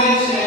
Thank you.